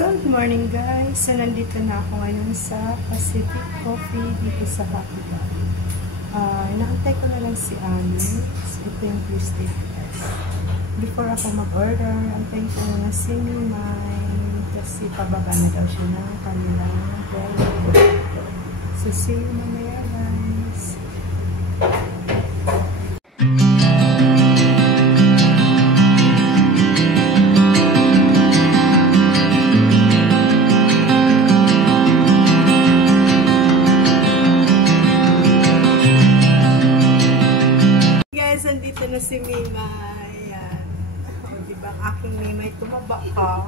Good morning guys! So nandito na ako ngayon sa Pacific Coffee dito sa Happy Valley. Inaantay ko na lang si Annie. So, ito yung pre-steak guys. Before ako mag-order, antayin ko muna si Mimay kasi pababa na daw siya ng kanilang bed. So see you mamaya guys! Nandito na si Mimay. Ayan. O, diba ang aking Mimay, tumaba ka.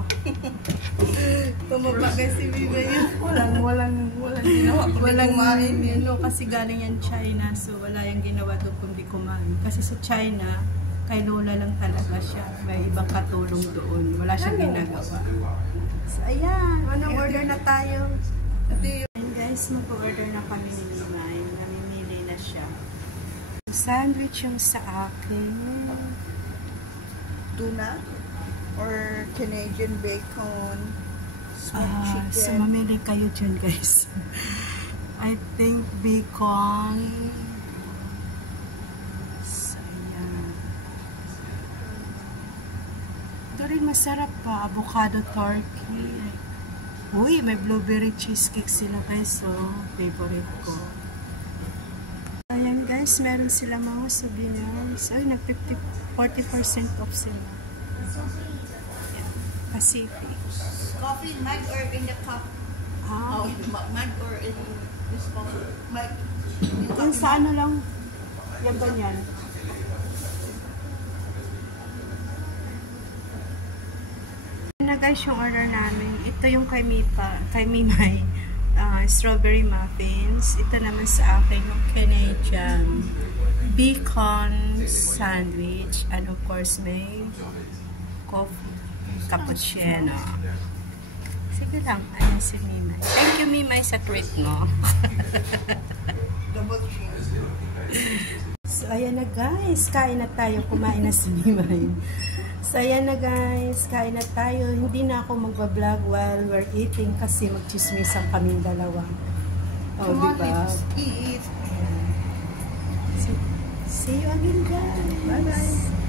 Tumaba ka si Mimay. Walang ginawa. Walang kumain. No, kasi galing yan China. So, wala yung ginawa doon kundi kumain. Kasi sa China, kay Lola lang talaga siya. May ibang katulong doon. Wala siyang ginagawa. So, ayan. Anong order na tayo? Ayan guys, mag-order na kami ni Mimay. Namimili na siya. Sandwich yung sa akin. Tuna or Canadian bacon, smoked chicken. So mamili kayo dyan guys. I think bacon. So yan. Ito rin masarap pa. Avocado turkey. Uy, may blueberry cheesecake sila guys. So, favorite ko. Ayan guys, meron sila mga souvenirs. Ay, nag-40% off sila. Ayan. Pacific. Coffee, mug or in the cup? Ah. Oh, mug or in this coffee? Mug. Yung sa ano lang, yung ganyan. Ayan na guys yung order namin. Ito yung kay Mimay. Strawberry muffins. Ito naman sa akin yung Canadian bacon sandwich. And of course, may coffee, cappuccino. Sige lang. Ayan si Mimay. Thank you, Mimay, sa treat mo. Double cheese. So, ayan na guys. Kain na tayo. Kumain na si Mimay. So, ayan na guys, kain na tayo. Hindi na ako magbablog while we're eating kasi magchismisan kaming dalawa. Oh, diba? Eat. So, see you again guys. Bye-bye.